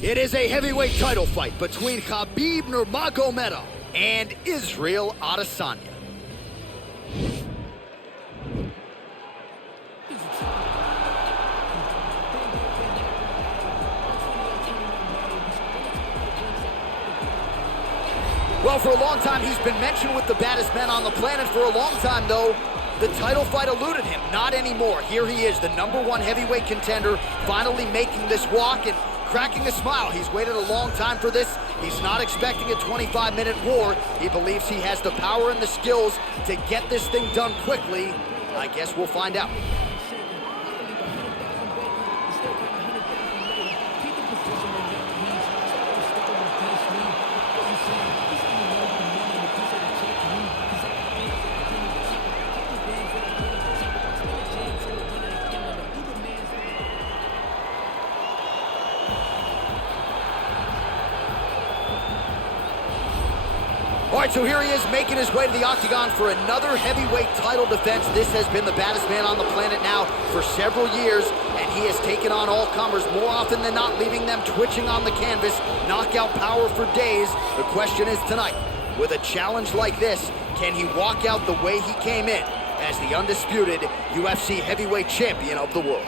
It is a heavyweight title fight between Khabib Nurmagomedov and Israel Adesanya. Well, for a long time, he's been mentioned with the baddest men on the planet. For a long time, though, the title fight eluded him. Not anymore. Here he is, the #1 heavyweight contender, finally making this walk and cracking a smile. He's waited a long time for this. He's not expecting a 25-minute war. He believes he has the power and the skills to get this thing done quickly. I guess we'll find out. All right, so here he is making his way to the octagon for another heavyweight title defense. This has been the baddest man on the planet now for several years, and he has taken on all comers more often than not, leaving them twitching on the canvas. Knockout power for days. The question is tonight, with a challenge like this, can he walk out the way he came in as the undisputed UFC heavyweight champion of the world?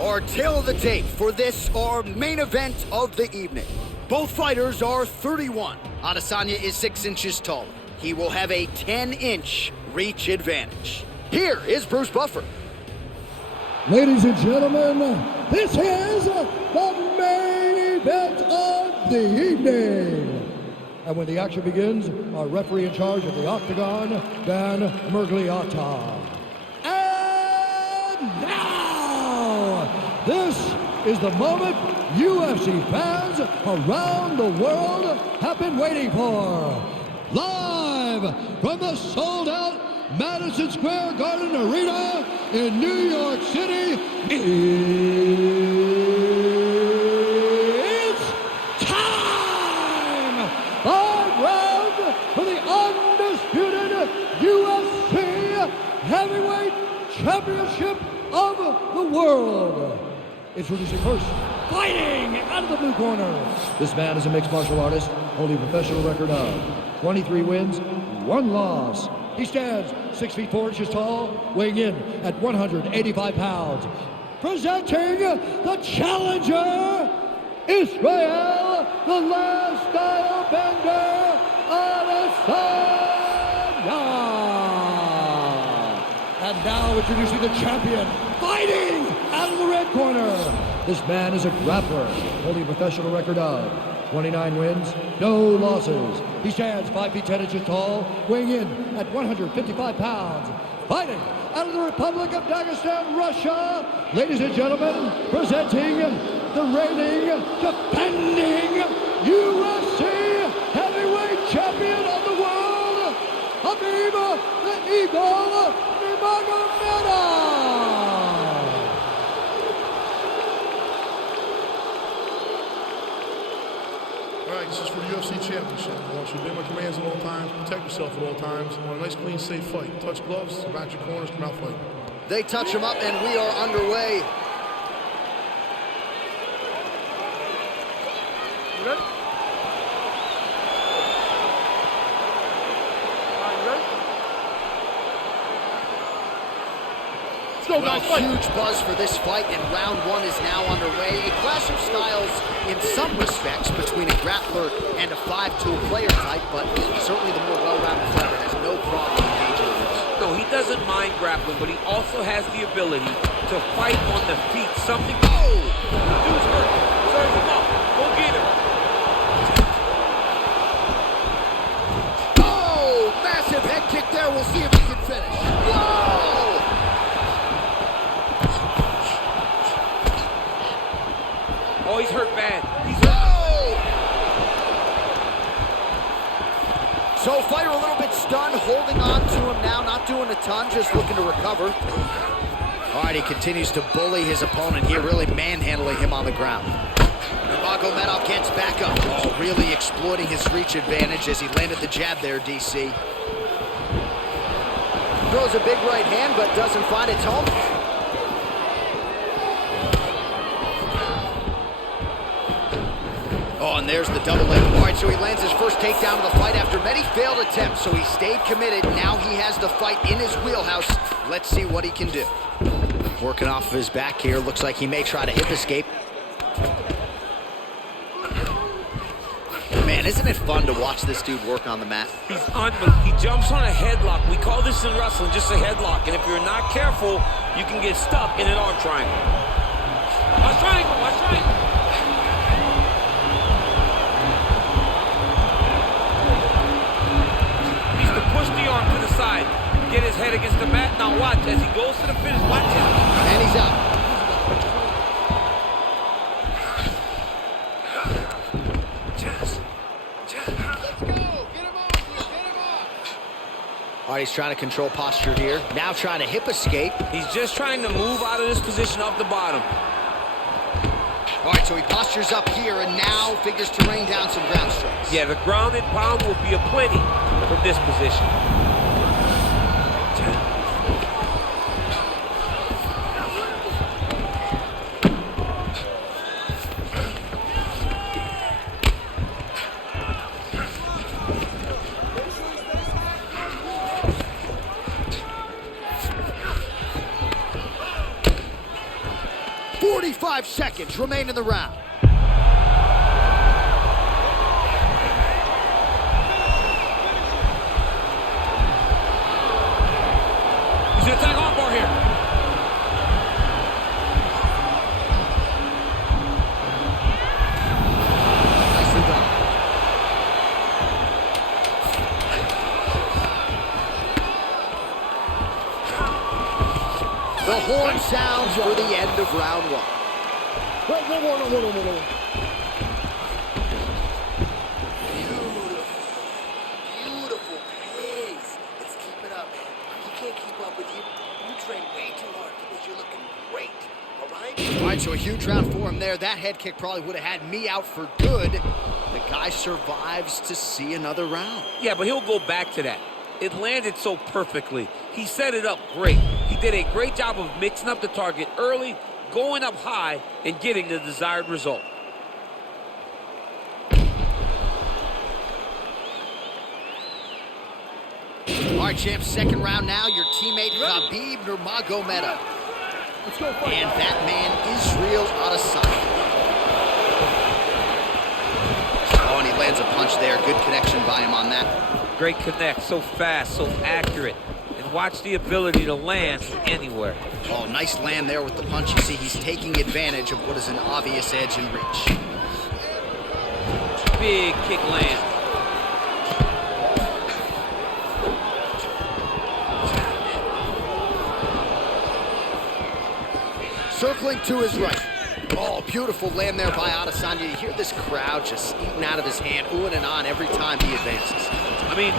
Our tail of the tape for this, our main event of the evening. Both fighters are 31. Adesanya is 6 inches taller. He will have a 10-inch reach advantage. Here is Bruce Buffer. Ladies and gentlemen, this is the main event of the evening. And when the action begins, our referee in charge of the octagon, Dan Mergliata. And now, this is the moment UFC fans around the world have been waiting for. Live from the sold-out Madison Square Garden Arena in New York City, it's time! 5 rounds for the undisputed UFC Heavyweight Championship of the world. Introducing first, fighting out of the blue corner. This man is a mixed martial artist, holding a professional record of 23 wins, 1 loss. He stands 6 feet 4 inches tall, weighing in at 185 pounds. Presenting the challenger, Israel, the last style bender, Adesanya. And now introducing the champion, fighting out of the red corner. This man is a grappler, holding a professional record of 29 wins, no losses. He stands 5 feet 10 inches tall, weighing in at 155 pounds. Fighting out of the Republic of Dagestan, Russia, ladies and gentlemen, presenting the reigning, defending UFC heavyweight champion of the world, Khabib the Eagle Nurmagomedov. This is for the UFC Championship. I want you to obey my commands at all times, protect yourself at all times. I want a nice, clean, safe fight. Touch gloves, back your corners, come out fight. They touch him up, and we are underway. You ready? Well, huge buzz for this fight, and round 1 is now underway. A clash of styles in some respects between a grappler and a 5-tool player type, but certainly the more well-rounded fighter has no problem engaging in this. No, he doesn't mind grappling, but he also has the ability to fight on the feet. Something. Oh! The dude's hurt. Serve him up. Go get him. Oh! Massive head kick there. We'll see if he can finish. Whoa! Oh, he's hurt bad. bad. He's So fighter a little bit stunned, holding on to him now, not doing a ton, just looking to recover. All right, he continues to bully his opponent here, really manhandling him on the ground. Nurmagomedov gets back up. Oh, really exploiting his reach advantage as he landed the jab there, DC. Throws a big right hand, but doesn't find its home. Oh, and there's the double leg. All right, so he lands his first takedown of the fight after many failed attempts, so he stayed committed. Now he has the fight in his wheelhouse. Let's see what he can do. Working off of his back here. Looks like he may try to hip escape. Man, isn't it fun to watch this dude work on the mat? He's unbelievable. He jumps on a headlock. We call this in wrestling just a headlock. And if you're not careful, you can get stuck in an arm triangle. Watch triangle, watch triangle. Needs to push the arm to the side. Get his head against the mat. Now watch as he goes to the finish. Watch him. And he's out. All right, he's trying to control posture here. Now trying to hip escape. He's just trying to move out of this position off the bottom. All right, so he postures up here and now figures to rain down some ground strikes. Yeah, the ground and pound will be a plenty from this position. 45 seconds remain in the round. He's going to attack arm bar here. Nicely done. The horn sounds for the end of round one. Whoa. Beautiful pace. Let's keep it up, man. He can't keep up with you. You train way too hard because you're looking great. All right? All right, so a huge round for him there. That head kick probably would have had me out for good. The guy survives to see another round. Yeah, but he'll go back to that. It landed so perfectly. He set it up great. He did a great job of mixing up the target early, going up high, and getting the desired result. All right, champs, second round now. Your teammate, Khabib Nurmagomedov. Let's go fight. And that man, Israel Adesanya. Oh, and he lands a punch there. Good connection by him on that. Great connect, so fast, so accurate. And watch the ability to land from anywhere. Oh, nice land there with the punch. You see, he's taking advantage of what is an obvious edge and reach. Big kick land. Circling to his right. Oh, beautiful land there by Adesanya. You hear this crowd just eating out of his hand, oohing and on every time he advances. I mean,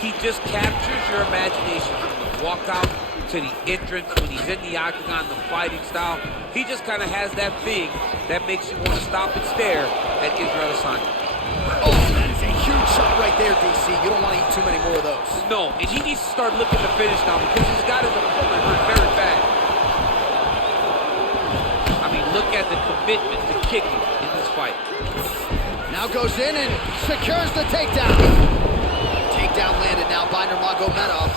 he just captures your imagination from the walkout to the entrance when he's in the octagon, the fighting style. He just kind of has that thing that makes you want to stop and stare at Israel Adesanya. Oh, that is a huge shot right there, DC. You don't want to eat too many more of those. No, and he needs to start looking to finish now because he's got his opponent hurt very bad. I mean, look at the commitment to kicking in this fight. Now goes in and secures the takedown. Takedown landed now by Nurmagomedov.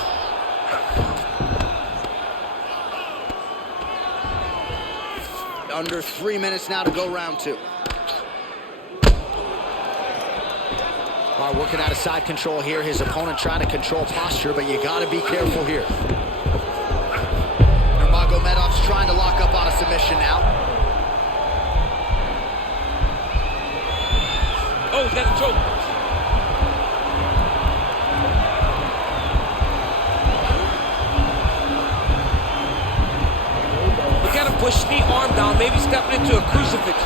Under 3 minutes now to go round two. All right, working out of side control here. His opponent trying to control posture, but you got to be careful here. Nurmagomedov's trying to lock up on a submission now. Oh, he's got the choke. Look at him push the arm down, maybe stepping into a crucifix.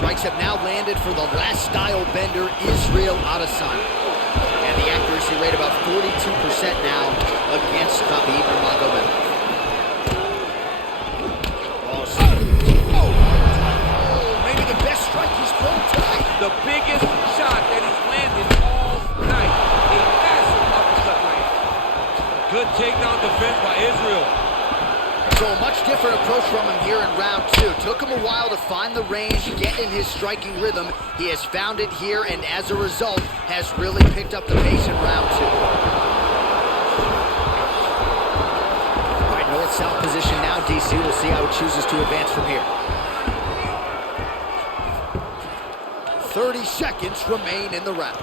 Strikes have now landed for the last style bender, Israel Adesanya. And the accuracy rate about 42% now against Khabib Nurmagomedov. Maybe the best strike he's thrown tonight. The biggest shot that he's landed all night. A massive uppercut land. Good takedown defense by Israel. So a much different approach from him here in round two. Took him a while to find the range, get in his striking rhythm. He has found it here, and as a result, has really picked up the pace in round two. All right, north-south position now, DC. We'll see how he chooses to advance from here. 30 seconds remain in the round.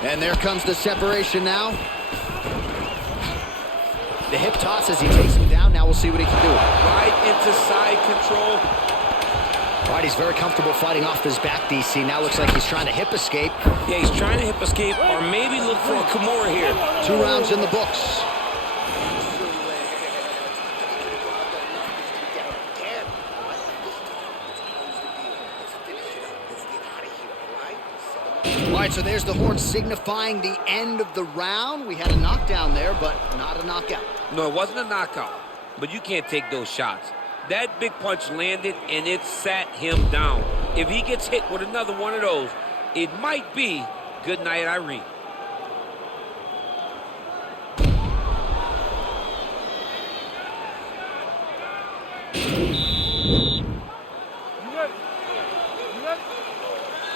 And there comes the separation now. The hip toss as he takes him down. Now we'll see what he can do. Right into side control. All right, he's very comfortable fighting off his back, DC. Now looks like he's trying to hip escape. Yeah, he's trying to hip escape or maybe look for a Kimura here. 2 rounds in the books. All right, so there's the horn signifying the end of the round. We had a knockdown there, but not a knockout. No, it wasn't a knockout, but you can't take those shots. That big punch landed, and it sat him down. If he gets hit with another one of those, it might be good night, Irene.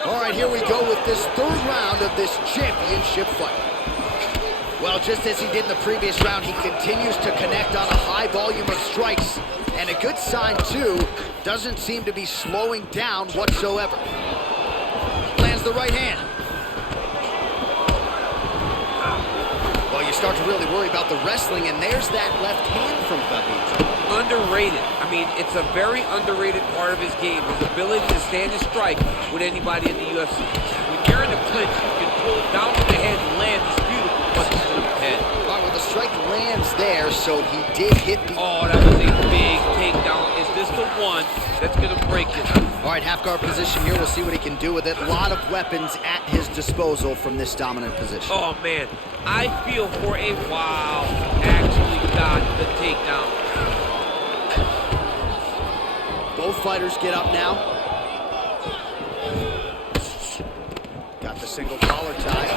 All right, here we go with this 3rd round of this championship fight. Well, just as he did in the previous round, he continues to connect on a high volume of strikes. And a good sign, too, doesn't seem to be slowing down whatsoever. Lands the right hand. Well, you start to really worry about the wrestling, and there's that left hand from Khabib. Underrated. I mean, it's a very underrated part of his game, his ability to stand and strike with anybody in the UFC. When you're in a clinch, you can pull it down to the head and land these beautiful punches to the head. All right, well, the strike lands there, so he did hit the... Oh, that was a big takedown. Is this the one that's going to break it? All right, half guard position here. We'll see what he can do with it. A lot of weapons at his disposal from this dominant position. Oh, man. I feel for a wow. Actually got the takedown. Both fighters get up now. Got the single collar tie.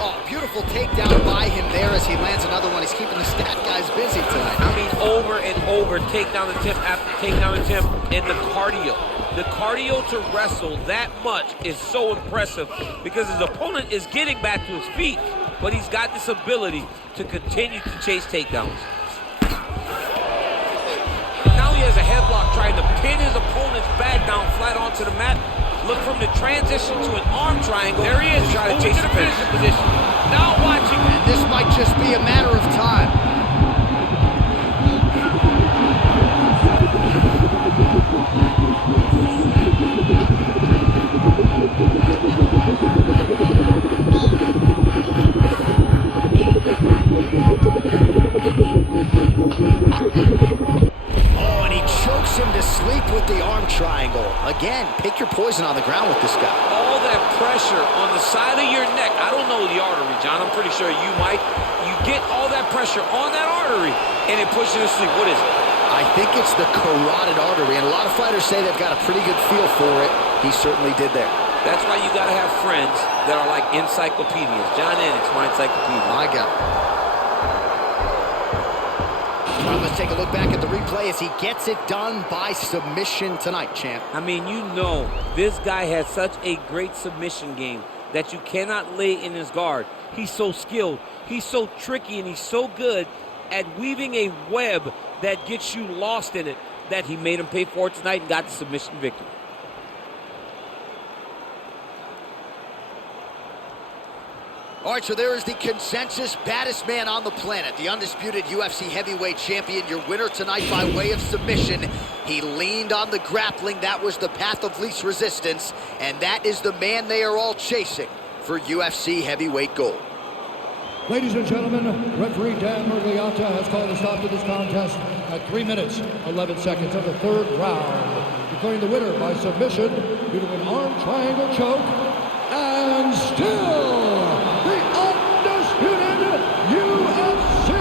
Oh, beautiful takedown by him there as he lands another one. He's keeping the stat guys busy tonight. I mean, over and over, takedown attempt after takedown attempt, and the cardio. The cardio to wrestle that much is so impressive because his opponent is getting back to his feet, but he's got this ability to continue to chase takedowns. Now he has a headlock trying to pin his opponent's back down flat onto the mat. Look from the transition to an arm triangle. There he is, trying to chase the finishing position. Now watching. And this might just be a matter of time. Oh, and he chokes him to sleep with the arm triangle. Again, pick your poison on the ground with this guy. All that pressure on the side of your neck. I don't know the artery, John. I'm pretty sure you might. You get all that pressure on that artery, and it pushes you to sleep. What is it? I think it's the carotid artery, and a lot of fighters say they've got a pretty good feel for it. He certainly did there. That's why you got to have friends that are like encyclopedias. John Ennick's my encyclopedia. I got it. All right, let's take a look back at the replay as he gets it done by submission tonight, champ. I mean, you know, this guy has such a great submission game that you cannot lay in his guard. He's so skilled, he's so tricky, and he's so good at weaving a web that gets you lost in it that he made him pay for it tonight and got the submission victory. All right, so there is the consensus baddest man on the planet, the undisputed UFC heavyweight champion, your winner tonight by way of submission. He leaned on the grappling. That was the path of least resistance, and that is the man they are all chasing for UFC heavyweight gold. Ladies and gentlemen, referee Dan Murgliata has called a stop to this contest at 3 minutes, 11 seconds of the third round, declaring the winner by submission due to an arm triangle choke, and still the undisputed UFC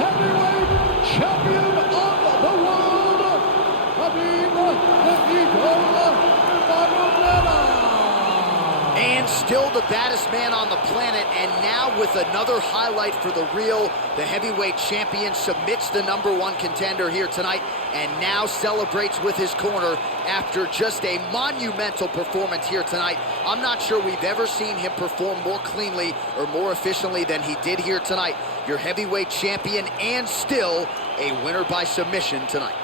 heavyweight champion of the world, Khabib Nurmagomedov. And still the baddest man on the planet, and now with another highlight for the heavyweight champion submits the #1 contender here tonight, and now celebrates with his corner after just a monumental performance here tonight. I'm not sure we've ever seen him perform more cleanly or more efficiently than he did here tonight. Your heavyweight champion, and still a winner by submission tonight.